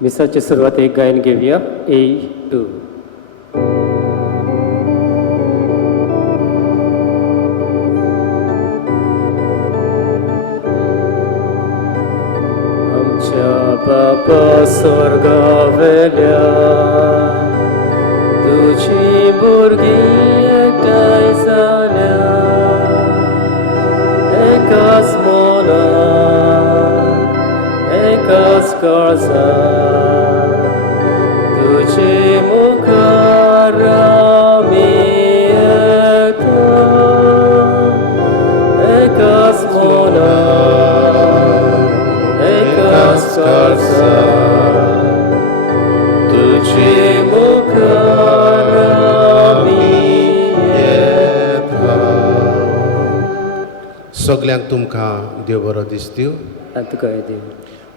मिसाची सुरुवात एक गायन घेऊया A2. आमच्या बापा स्वर्गावेल्या तुझी भुरगीं एकठांय जाल्या एकाच मोलान एकाच काळजान तुझे मुखार आमी येता एकाच मोलान एकाच काळजान तुझे मुखार आमी येता. सगल्यांक तुमकां देव बरो दीस दिवं. तुका देव.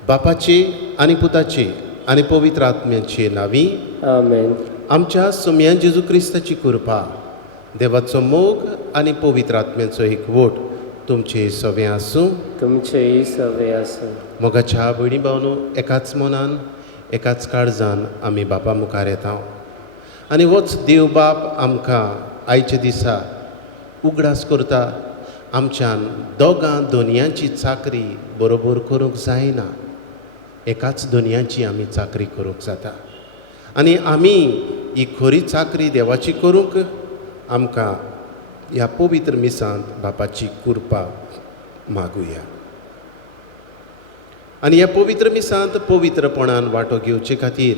बापाची आनी पुताची आनी पवित्र आत्म्याची नांवी. आमेन. आमच्या सुमया जेजू क्रिस्ताची कृपा, देवाचो मोग आनी पवित्र आत्म्याचो एकवट तुमचे सगळे आसूं. तुमचेय सवे आसूं. मोगाच्या भयणी भावनो, एकाच मनान एकाच काळजान आमी बापा मुखार येता आनी होच देव बाप आमकां आयच्या दिसा उगडास करता. आमच्यान दोगां दोनयांची चाकरी बरोबर करूंक जायना, एकाच दोनयांची आमी चाकरी करूंक जाता आनी आमी ही खरी चाकरी देवाची करूंक आमकां ह्या पवित्र मिसांत बापाची कृपा मागुया. आनी ह्या पवित्र मिसांत पवित्रपणान वांटो घेवचे खातीर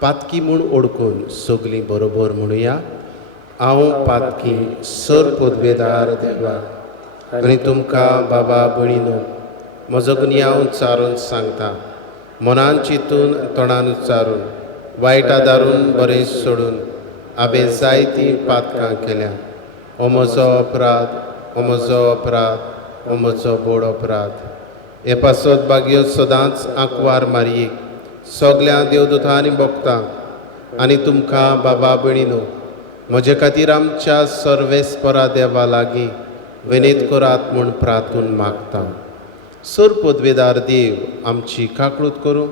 पातकी म्हूण ओळखून सगलीं बरोबर म्हणुया. हांव पातकी सर पदवेदार देवा आनी तुमकां बाबा भयणीनो, म्हजो गुन्यांव चारून सांगता. मनान चिंतून तोंडान उच्चारून वायट आदारून बरें सोडून हांवें जायतीं पातकां केल्या. हो म्हजो अपराध, हो म्हजो अपराध, हो म्हजो बोड अपराध. हे पासत बागयो सदांच आंकवार मारयेक सगल्या देवदूतांनी भोगता आनी तुमकां बाबा भयणीनो, म्हजे खातीर आमच्या सर्वेस्परा देवा लागीं विनीत करात म्हूण प्रार्थून मागता. सर पदवेदार देव आमची काकळूत करूं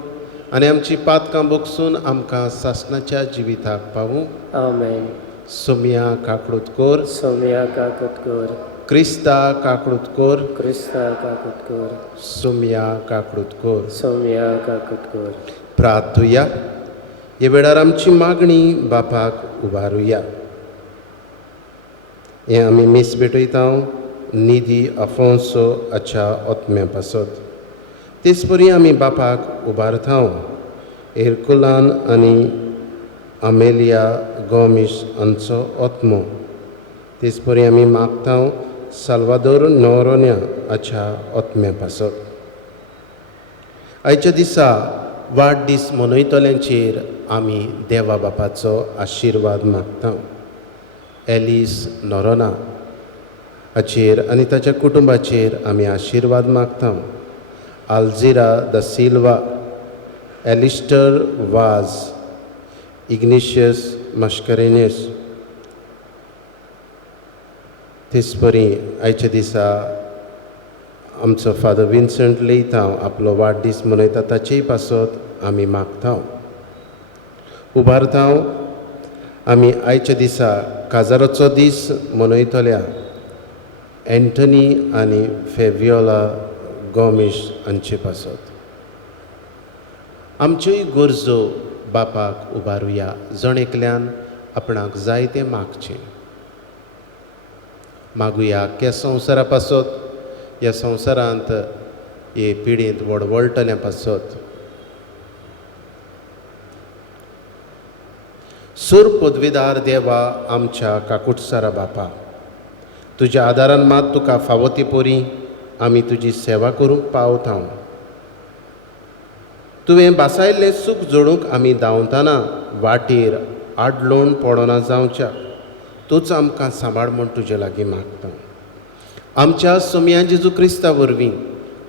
आनी आमची पातकां बोगसून आमकां सासणाच्या जिविताक पावूं. आमेन. सोम्या काकळूत कर. सोम्या काकूत कर. क्रिस्ता काकळूत कर. क्रिस्ता काकूत कर. सोम्या काकळूत कर. सोम्या काकूत कर. प्रार्थुया. हे वेळार आमची मागणी बापाक उबारुया. हे आमी मीस भेटयता निधी अफोन्सो हाच्या ओतम्या पासत. तेच परी आमी बापाक उबारता एरकुलान आनी अमेलिया गोमिश हांचो ओतमो. तेच परी आमी मागता साल्वादोर नोरोन्या हाच्या ओतम्या पासत. आयच्या दिसा वाडदीस मनयतल्यांचेर आमी देवा बापाचो आशिर्वाद मागता. एलिस नोरोना हाचेर आनी ताच्या कुटुंबाचेर आमी आशिर्वाद मागता. आल्जिरा द सिल्वा, एलिस्टर वाज, इग्निशियस मास्करेनेस. तेच परी आयच्या दिसा आमचो फादर विन्संट लेयता आपलो वाडदीस मनयता ताचेय पासत आमी मागता. उबारता आमी आयच्या दिसा काजाराचो दीस मनयतल्या एंटनी आनी फेवियोला गोमिश हांचे पासत. आमच्योय गरजो बापाक उबारुया. जण एकल्यान आपणाक जाय तें मागचें. मागुया के संवसारा पासत, ह्या संवसारांत हे पिडींत वडवळटल्या पासत. सूर पदवीदार देवा आमच्या काकुटसारा बापा, तुज्या आदारान मात तुका फावो ती पोरी आमी तुजी सेवा करूंक पावता. तुवें बासायल्लें सूख जोडूंक आमी धांवतना वाटेर आडलोवन पडोना जावच्या तूच आमकां सांबाळ म्हूण तुजे लागीं मागता. आमच्या सोम्या जेजू क्रिस्ता वरवीं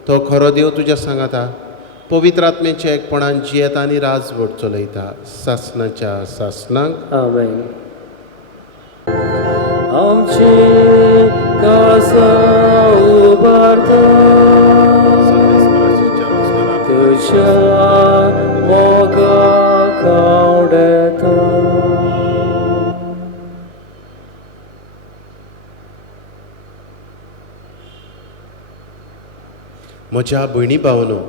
तो खरो देव तुज्या सांगाता पवित्र आत्म्याच्या एकपणान जियेता आनी राजवट चलयता सासणाच्या सासणांक. आमेन. आमची कासा उबारता तुझ्या म्हज्या भयणी भावनो,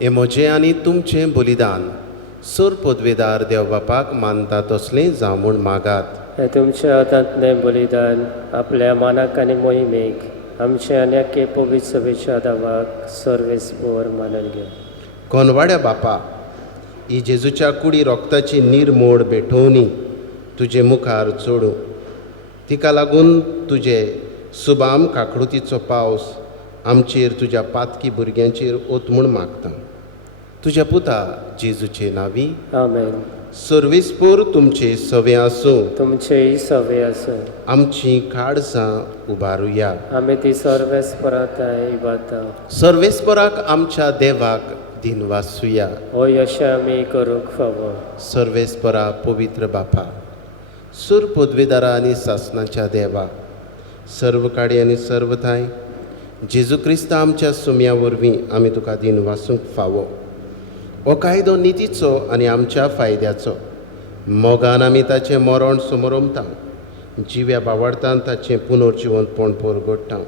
हें म्हजें आनी तुमचें बलिदान सर पदवेदार देव बापाक मानता तसलें जावं म्हूण मागात. हे तुमच्या हातांतलें बलिदान आपल्या मानाक आनी मोहिमेक आमचे आनी आख्खे पवित्र सभेच्या दावाक सर्वेस्पर मानून घेव. कोनवाड्या बापा, ही जेजूच्या कुडी रोगताची निर्मोड भेटोवनी तुजे मुखार जोडूं. तिका लागून तुजे सुबाम काकडुतीचो पावस आमचेर तुज्या पातकी भुरग्यांचेर ओत म्हूण मागता. तुज्या पुता जेजूचे नांवी आमेन. सर्वेस्पर तुमचे सवे आसूं. तुमचेय सवे आसूं. आमची काळजां उबारुया. आमी ती सर्वेस्पराताय इबाता. सर्वेस्पराक आमच्या देवाक दिनवासुया. हो यश आमी करूंक फावो. सर्वेस्परा पवित्र बापा, सुर पदवेदारा आनी सासणाच्या देवा, सर्व काडी आनी सर्व थाय जेजू क्रिस्ता आमच्या सुम्या वरवीं आमी तुका दिनवासूंक फावो. हो कायदो नितीचो आनी आमच्या फायद्याचो. मोगान आमी ताचें मरण समोरमता. जिव्या बावार्थान ताचें पुनर्जिवंतपण परगडटा.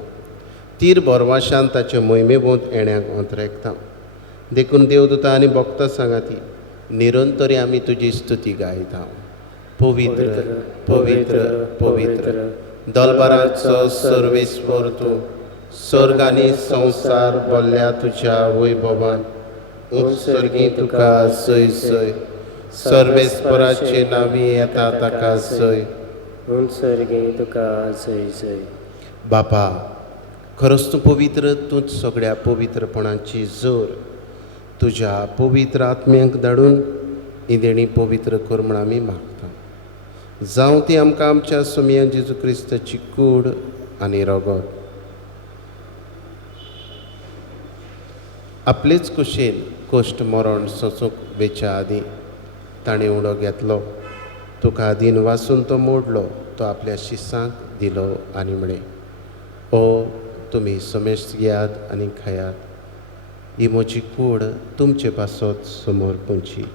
तीर बोरवाशान ताचे मोहिमेवंत येण्याक अंतरेकता. देखून देवदूता आनी भक्तां सांगाती निरंतरी आमी तुजी स्तुती गायता. पवित्र पवित्र पवित्र दलबाराचो सर्वेस्पर तूं, सर्ग आनी संवसार भरल्या तुज्या वैभवान उत्सर्गी तुका सय सय. सर्वेस्पराचे नांवी येता ताका सय. उंचर्गी तुका जय जय. बापा, खरोच तूं पवित्र, तूंच सगळ्या पवित्रपणाची जोर. तुज्या पवित्र आत्म्यांक धाडून ही देणी पवित्र कर म्हूण आमी मागता. जावं ती आमकां आमच्या सुम्या जेजू क्रिस्ताची कूड आनी रगत. आपलेच कुशीन कोश्ट मरण सोंसूंक वेच्या आदीं ताणें उडो घेतलो. तुका दिन वासून तो मोडलो. तो आपल्या शिसांक दिलो आनी म्हणे, ओ तुमी समेश घेयात आनी खायात. ही म्हजी कूड तुमचे पासत समोर पोंची.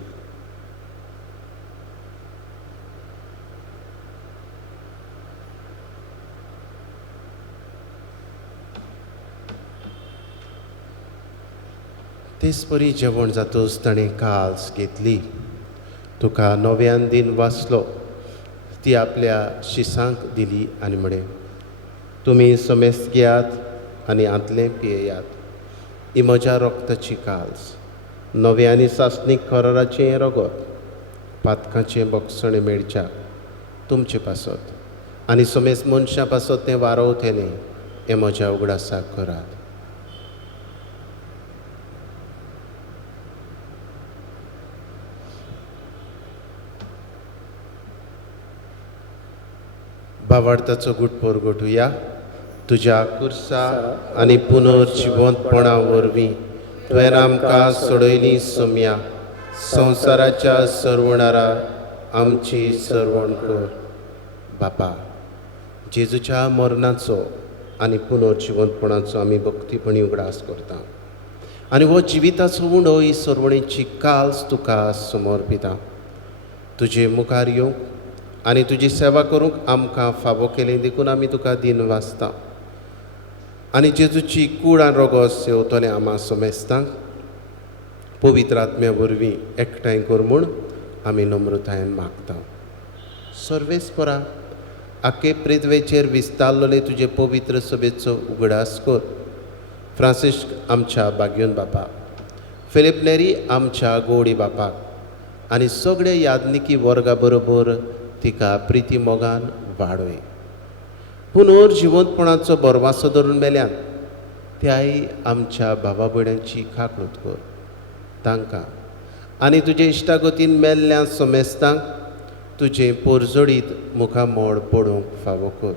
तेच परी जेवण जातूच ताणें काल्स घेतली. तुका नव्यान दिन वाचलो. ती आपल्या शिसांक दिली आनी म्हणे, तुमी समेस्त घेयात आनी आंतलें पियेयात. ही म्हज्या रोगताची काल्स, नवे आनी सासणीक कराराचें रगत, पातकाचें बक्षणें मेळच्या तुमचे पासत आनी समेस्त मनशां पासत तें वारवतलें. हें म्हज्या उगडासाक करात. भावार्थाचो गुट परगटुया. तुज्या कुर्सा आनी पुनर्जिवंतपणा वरवीं तुवें आमकां सोडयली सुम्या. संवसाराच्या सरवणारा आमची सरवण कर. बापा, जेजूच्या मरणाचो आनी पुनर्जिवंतपणाचो आमी भक्तीपणी उगडास करता. आनी हो जिविताचो उंडो ही सरवणेची काल्स तुका समर्पिता. तुजे मुखार येवंक आनी तुजी सेवा करूंक आमकां फावो केलें देखून आमी तुका दिन वाचता. आनी जेजूची कूड आनी रगत सेवतलें आमा समेस्तांक पवित्र आत्म्या वरवीं एकठांय कर म्हूण आमी नम्रतायेन मागता. सर्वेस्परा, आख्खे पृथ्वेचेर विस्तारलेले तुजे पवित्र सभेचो उगडास कर. फ्रांसिस्क आमच्या बाग्योन बापाक, फिलिप नेरी आमच्या गोडी बापाक आनी सगळे यादनिकी वर्गा बरोबर तिका प्रिती मोगान वाडय. पुनर्जिवंतपणाचो बरवासो धरून मेल्यान त्याय आमच्या भावा भयणांची खाकणूत कर. तांकां आनी तुजे इश्टागतीन मेल्ल्या समेस्तांक तुजे पोरजोडीत मुखामोड पडोवंक फावो कर.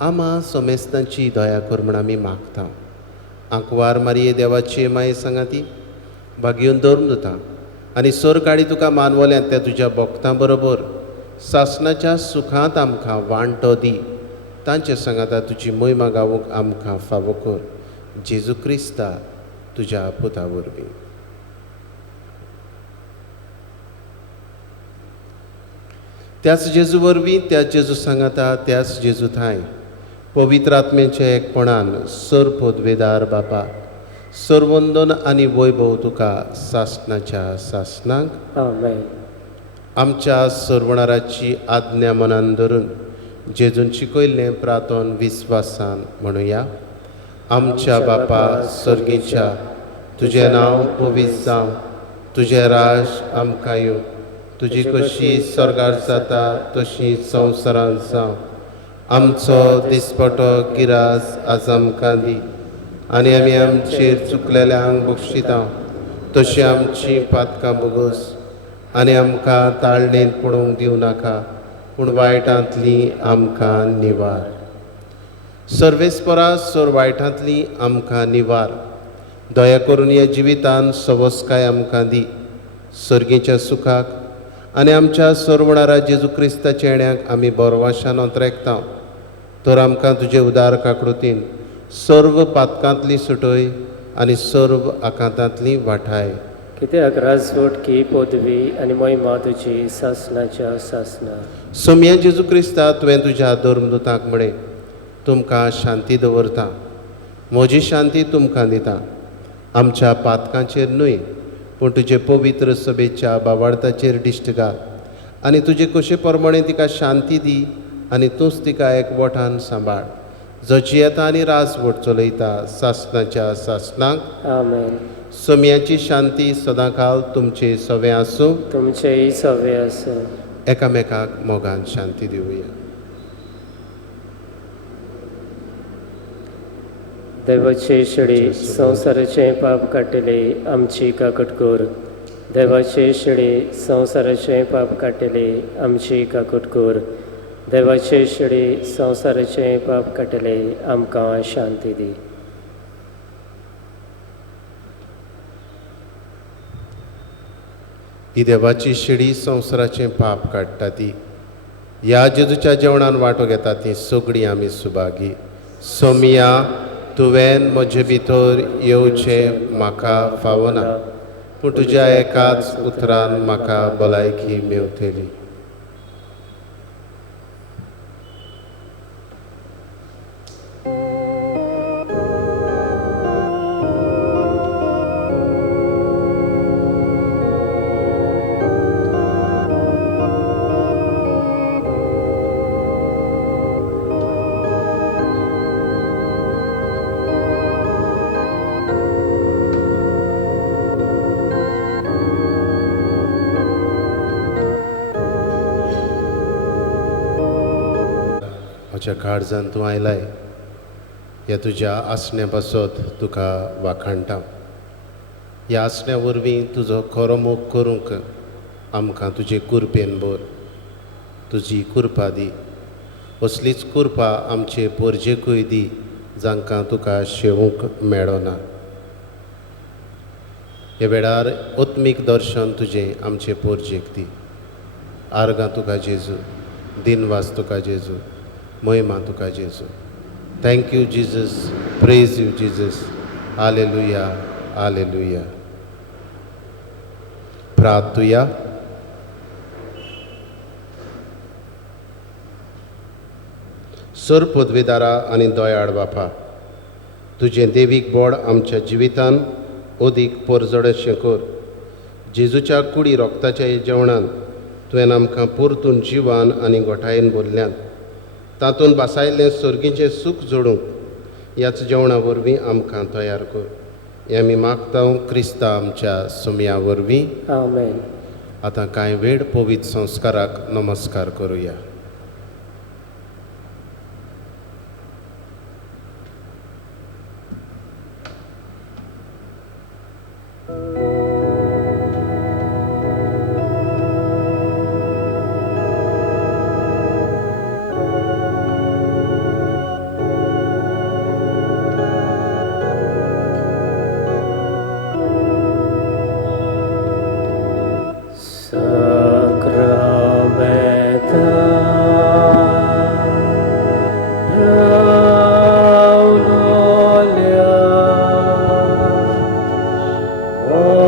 आमा समेस्तांची दया कर म्हूण आमी मागता. आंकवार मारये देवाची माये सांगाती भाग्योन धरून दिता आनी सर काडी तुका मानवल्यान त्या तुज्या भक्तां बरोबर सासणाच्या सुखांत आमकां वांटो दी. तांचे सांगाता तुजी महिमा गावूंक आमकां फावो कर. जेजू क्रिस्ता तुज्या पुता वरवीं. त्याच जेजू वरवीं, त्याच जेजू सांगाता, त्याच जेजू थाय पवित्र आत्म्याच्या एकपणान सर पदवेदार बापा, सर्वंदन आनी वैभव तुका सासणाच्या सासणांक. आमेन. आमच्या सर्वणाराची आज्ञा मनान धरून जेजून शिकयल्लें प्रार्थन विस्वासान म्हणुया. आमच्या बापा सर्गीच्या, तुजें नांव पवित्र जावं, तुजें राज आमकां येवं, तुजी कशी स्वर्गार जाता तशी संवसारांत जावं. आमचो दिसपटो गिरास आज आमकां दी, आनी आमी आमचेर चुकलेल्यांक बक्षिता तशी आमची पातकां बोगोस, आनी आमकां ताळणेंत पडूंक दिवं नाका, पूण वायटांतली आमकां निवार. सर्वेस्परा सोर वायटांतली आमकां निवार. दया करून ह्या जिवितान सवस्काय आमकां दी, सर्गीच्या सुखाक आनी आमच्या सर्वणारा जेजू क्रिस्ताच्या येण्याक आमी बोरवाशान अंतरेकता. तर आमकां तुजे उदार काकडुतीन सर्व पातकांतली सुटय आनी सर्व आकांतांतली वाठाय. कित्याक राजवट की पदवी आनी महिमा तुजी सासणाच्या सासणा. सोम्या जेजू क्रिस्ता तुवें तुज्या धर्मदुतांक म्हणे, तुमकां शांती दवरता, म्हजी शांती तुमकां दिता. आमच्या पातकांचेर न्हय, पूण तुजे पवित्र सभेच्या बाबार्ताचेर दिश्ट घाल, आनी तुजे कशे प्रमाणे तिका शांती दी, आनी तूंच तिका एकवटान सांबाळ, जो जियेता आनी राजवट चलयता सासणाच्या सासणांक. आमेन. सोम्याची शांती सदांकाल तुमचे सवे आसूं. तुमचेय सवे आसूं. एकामेकाक मोगान शांती दिवया. देवाचे शिडी संवसाराचे पाप काडटले आमची काकट कर. देवाचे शिडी संवसाराचे पाप काडटले आमची काकट कर. देवाचे शिडी संवसाराचे पाप काडटले आमकां शांती दी. ही देवाची शिडी संवसाराचें पाप काडटा ती. ह्या जेजूच्या जेवणान वांटो घेता ती सगळीं आमी सुभागी. सोमिया, तुवें म्हजे भितर येवचें म्हाका फावना, पूण तुज्या एकाच उतरान म्हाका भलायकी मेवतली. म्हज्या काळजान तूं आयलाय, ह्या तुज्या आसण्या पासत तुका वाखाणटा. ह्या आसण्या वरवीं तुजो खरो मोग करूंक आमकां तुजे कुरपेन भर. तुजी कुरपा दी. असलीच कुरपा आमचे पोरजेकूय दी, जांकां तुका शेवूंक मेळो ना. हे वेळार ओत्मीक दर्शन तुजें आमचे पोरजेक दी. आर्गां तुका जेजू, दिनवास तुका जेजू, महिमा तुका जेजू. Thank you Jesus, praise you Jesus. Hallelujah, hallelujah. प्रार्थुया. सर पदवेदारा आनी दयाळ बापा, तुजें देवीक बोड आमच्या जिवितान ओदीक परजड अशें कर. जेजूच्या कुडी रोगताच्या जेवणान तुवें आमकां परतून जिवान आनी गोठायेन भरल्यान तातूंत बासायल्लें सर्गीचें सूख जोडूंक ह्याच जेवणा वरवीं आमकां तयार कर. हें आमी मागता क्रिस्ता आमच्या सोम्या वरवीं. आमेन. आतां कांय वेळ पवित्र संस्काराक नमस्कार करुया. Oh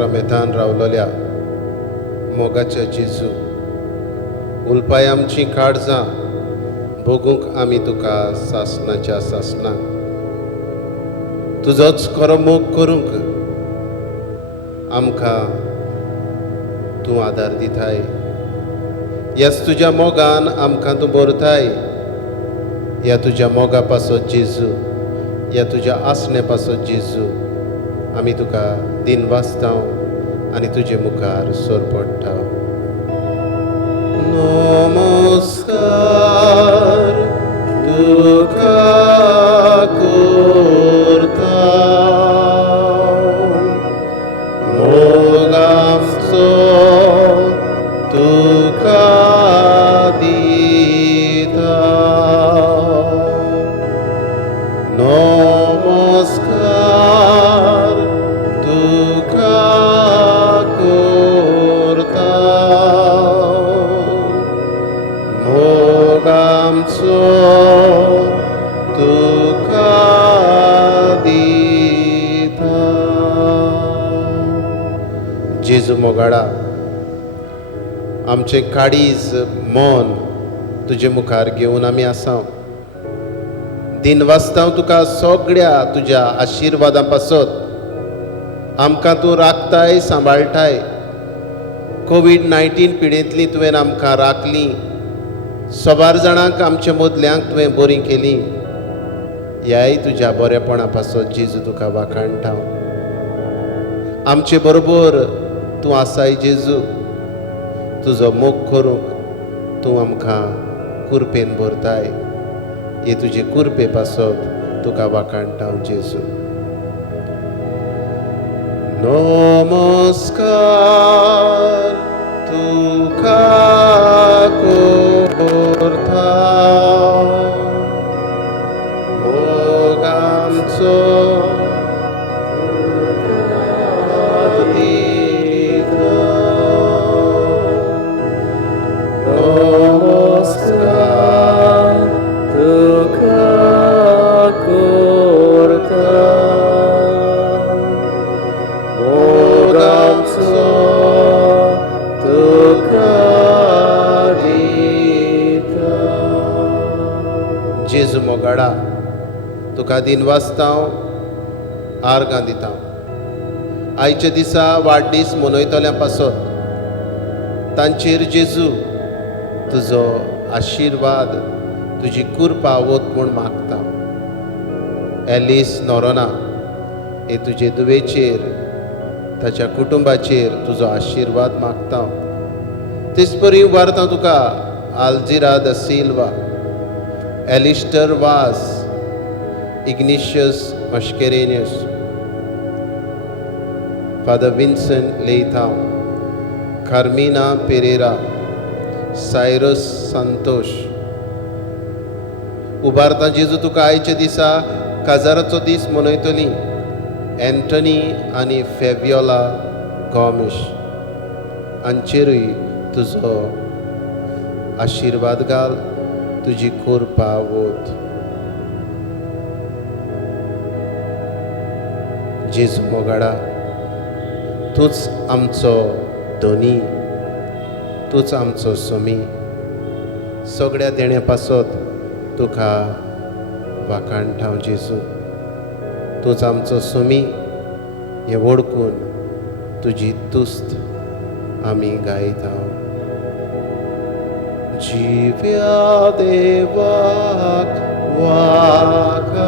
संक्रमेतान रावलोल्या मोगाच्या जेजू, उलपाय आमची काळजां भोगूंक आमी तुका सासणाच्या सासणाक तुजोच खरो मोग करूंक आमकां तूं आदार दिताय. ह्याच तुज्या मोगान आमकां तूं भरताय. ह्या तुज्या मोगा पासत जेजू, ह्या तुज्या आसणे पासत जेजू आमी तुका दिनवासतांव आनी तुजे मुखार सोर पडटा. नमस्कार तुका करता, मोग आमचो तुका दिता. नमस्कार तुका करता, मोग आमचो तुका दिता. जेजू मोगाडा, आमचे काळीज मन तुजे मुखार घेवन आमी आसा. दिनवासतांव तुका सगळ्या तुज्या आशिर्वादां पासत आमकां तूं राखताय, सांबाळटाय. कोविड-19 पिडेंतली तुवें आमकां राखली. सोबार जाणांक आमच्या मदल्यांक तुवें बरी केली. ह्याय तुज्या बरेपणा पासत जेजू तुका वाखाणटा. आमचे बरोबर तूं आसाय जेजू. तुजो मोग करूंक तूं आमकां कुरपेन भरताय. हे तुजे कुरपे पासत तुका वाखाणटा जेजू. नमस्कार तुका करता, मोग आमचो दिता. नमस्कार तुका करता, मोग आमचो तुका दिता. जेजू मोगाडा, तुका दिनवासतांव आर्गां दिता. आयच्या दिसा वाडदीस मनयतल्या पासत तांचेर जेजू तुजो आशिर्वाद, तुजी कृपा वत म्हूण मागता. एलिस नोरोना, हे तुजे दुवेचेर ताच्या कुटुंबाचेर तुजो आशिर्वाद मागता. तेच परी उबारता तुका आल्जिरा द सिल्वा, एलिस्टर वास, इग्निशियस मश्केरेनियस, फादर विन्सेंट लेथांव, कार्मिना पेरेरा, सायरस संतोष. उबारता जेजू तुका आयच्या दिसा काजाराचो दीस मनयतली एंटनी आनी फेवियोला गॉमिश हांचेरूय तुजो आशिर्वाद घाल, तुजी कृपा वत. जेजू मोगाडा, तूंच आमचो धनी, तूंच आमचो समी. सगळ्या देण्या पासत तुका वाखाणटा जेजू. तूंच आमचो समी हें वळखून तुजी तुस्त आमी गायता. जिव्या देवाक वाखाणटा,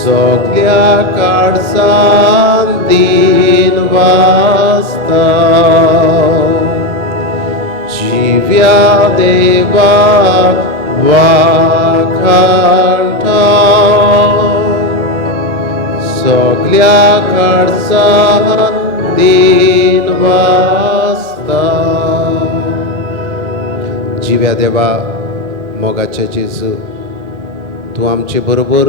सगळ्या काळजान दिनवासता. जिव्या देवाक वाखाणटा, सगळ्या काळजान दिनवासता. जिव्या देवा, मोगाचे जेजू, तूं आमचे बरोबर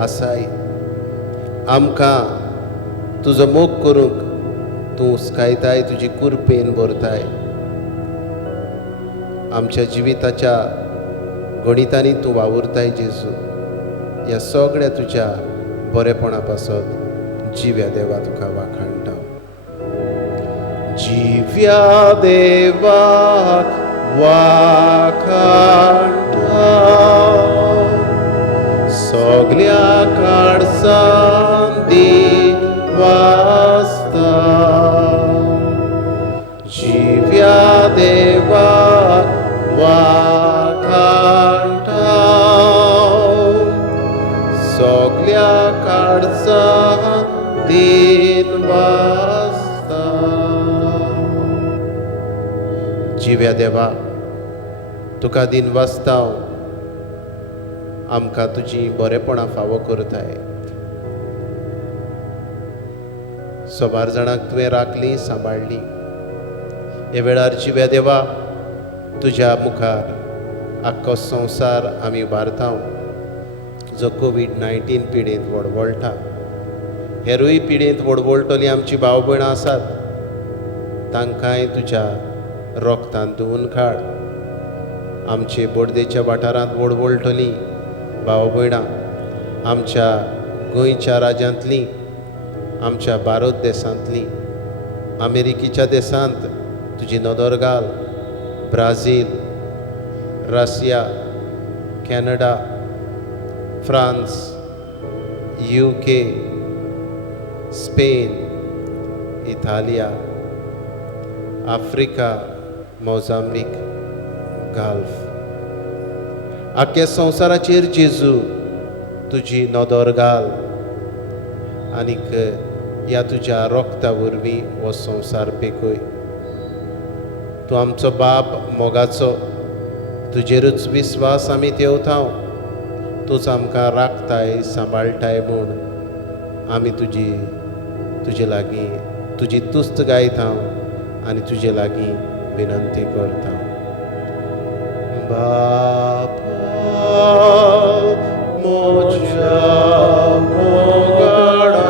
आसाय. आमकां तुजो मोग करूंक तूं उस्कायताय, तुजी कुरपेन भरताय. आमच्या जिविताच्या गणितांनी तूं वावुरताय जेजू. ह्या सगळ्या तुज्या बरेपणा पासत जिव्या देवा तुका वाखाणटा. जिव्या देवाक वाखाणटा सगल्या काळजान वाजता. जिव्या देवाक वाखाणटा सगल्या काळजान वाजता. जिव्या देवा तुका दिन वाजता आमकां तुजी बरेपणां फावो करताय. सोबार जाणांक तुवें राखली सांबाळली. हे वेळार जिव्या देवा तुज्या मुखार आख्खो संवसार आमी उबारता जो कोविड-19 पिडेंत वडवळटा. हेरूय पिडेंत वडवळटली आमची भाव भयणां आसात तांकांय तुज्या रोगतान धुवून काड. आमचे बोडदेच्या वाठारांत वडवळटली भाव भयणां आमच्या गोंयच्या राज्यांतलीं, आमच्या भारत देशांतलीं, अमेरिकेच्या देशांत तुजी नदर घाल. Brazil, Russia, Canada, France, UK, Spain, इटालिया, आफ्रिका, मोजांबीक, गल्फ आख्या संवसाराचेर जेजू तुजी नदर घाल आनीक ह्या तुज्या रोगता वरवीं हो संवसार पेकय. तूं आमचो बाप मोगाचो तुजेरूच विस्वास आमी ठेवता. तूंच आमकां राखताय सांबाळटाय म्हूण आमी तुजे लागीं तुजी तुस्त गायता आनी तुजे लागीं विनंती करता. बापा म्हज्या मोगाडा,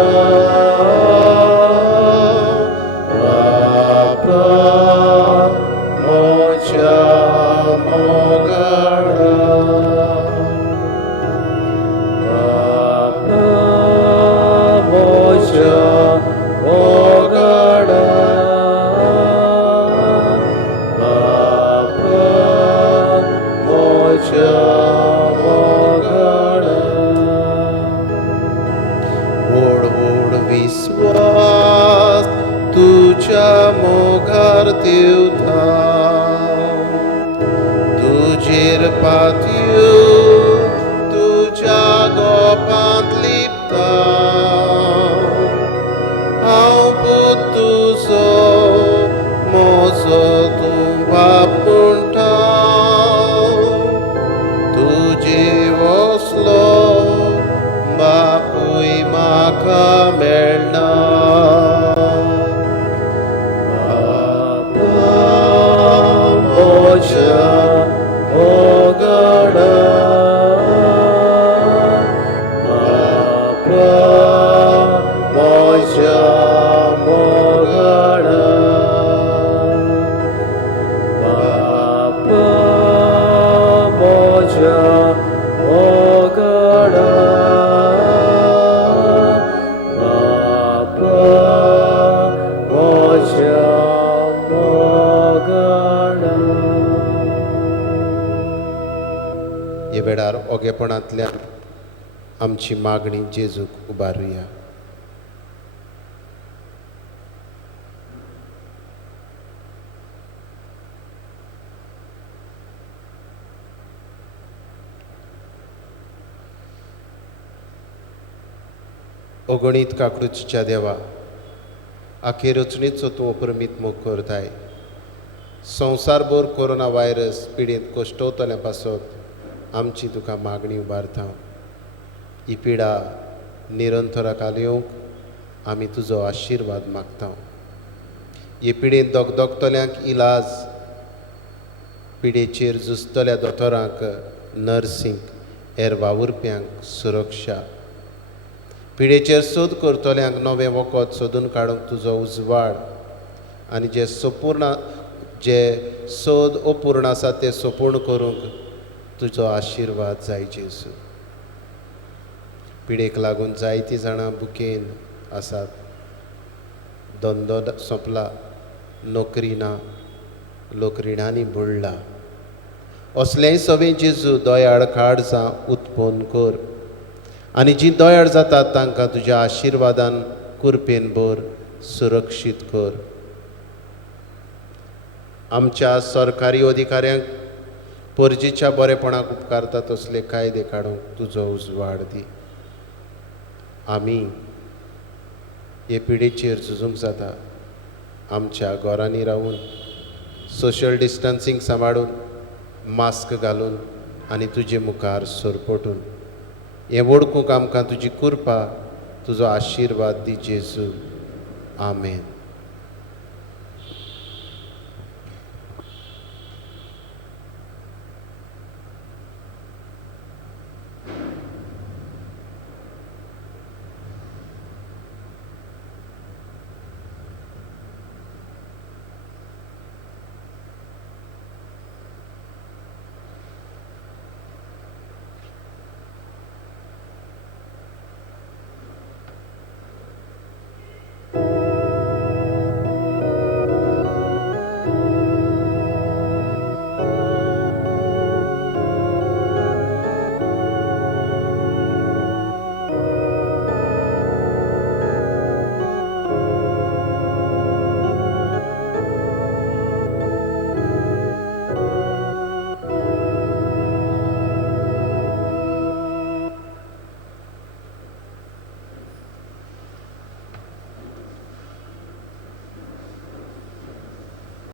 बापा म्हज्या मोगाडा, बापा म्हज्या मोगाडा, बापा म्हज्या मोगाडा. व्हड व्हड विस्वास तुज्या मोगार देवता. तुजेर पातयो तुज्या गोपांत लिपता. हांव पूत तुजो म्हजो तूं बाप म्हणटा. तुजे वसलो बापूय म्हाका मेळना. बापा म्हज्या मोगाडा, बापा म्हज्या मोगाडा, बापा म्हज्या मोगाडा, बापा म्हज्या मोगाडा. हे वेळार ओगेपणांतल्यान आमची मागणी जेजूक उबारुया. अगणीत काकडूच्या देवा आखे रचणेचो तूं अप्रमीत मोग करताय. संवसारभर कोरोना व्हायरस पिडेंत कोश्टवतल्या पासत आमची तुका मागणी उबारता. ही पिडा निरंतराक येवंक आमी तुजो आशिर्वाद मागता. हे पिडेंत दोगदोगतल्यांक इलाज, पिडेचेर झुजतल्या दोतोरांक नर्सींक, हेर वावुरप्यांक सुरक्षा, पिडेचेर सोद करतल्यांक नवें वखद सोदून काडूंक तुजो उजवाड आनी जे सोद अपूर्ण आसा ते सोपूर्ण करूंक तुजो आशिर्वाद जाय जेजू. पिडेक लागून जायतीं जाणां बुकेन आसात. धंदो सोंपला, नोकरी ना, लोक रिणांनी बुडला. असलेय सगळे जेजू दोयाळ काड जावं उत्पन्न कर आनी जीं दोयाळ जातात तांकां तुज्या आशिर्वादान कुरपेन भर सुरक्षीत कर. आमच्या सरकारी अधिकाऱ्यांक परजेच्या बरेपणाक उपकारता तसले कायदे काडूंक तुजो उजवाड दी. आमी हे पिडेचेर झुजूंक जाता. आमच्या घरांनी रावून सोशल डिस्टन्सींग सांबाळून, मास्क घालून आनी तुजे मुखार सरपटून हें वळखूंक आमकां तुजी कृपा, तुजो आशिर्वाद दी जेजू. आमेन.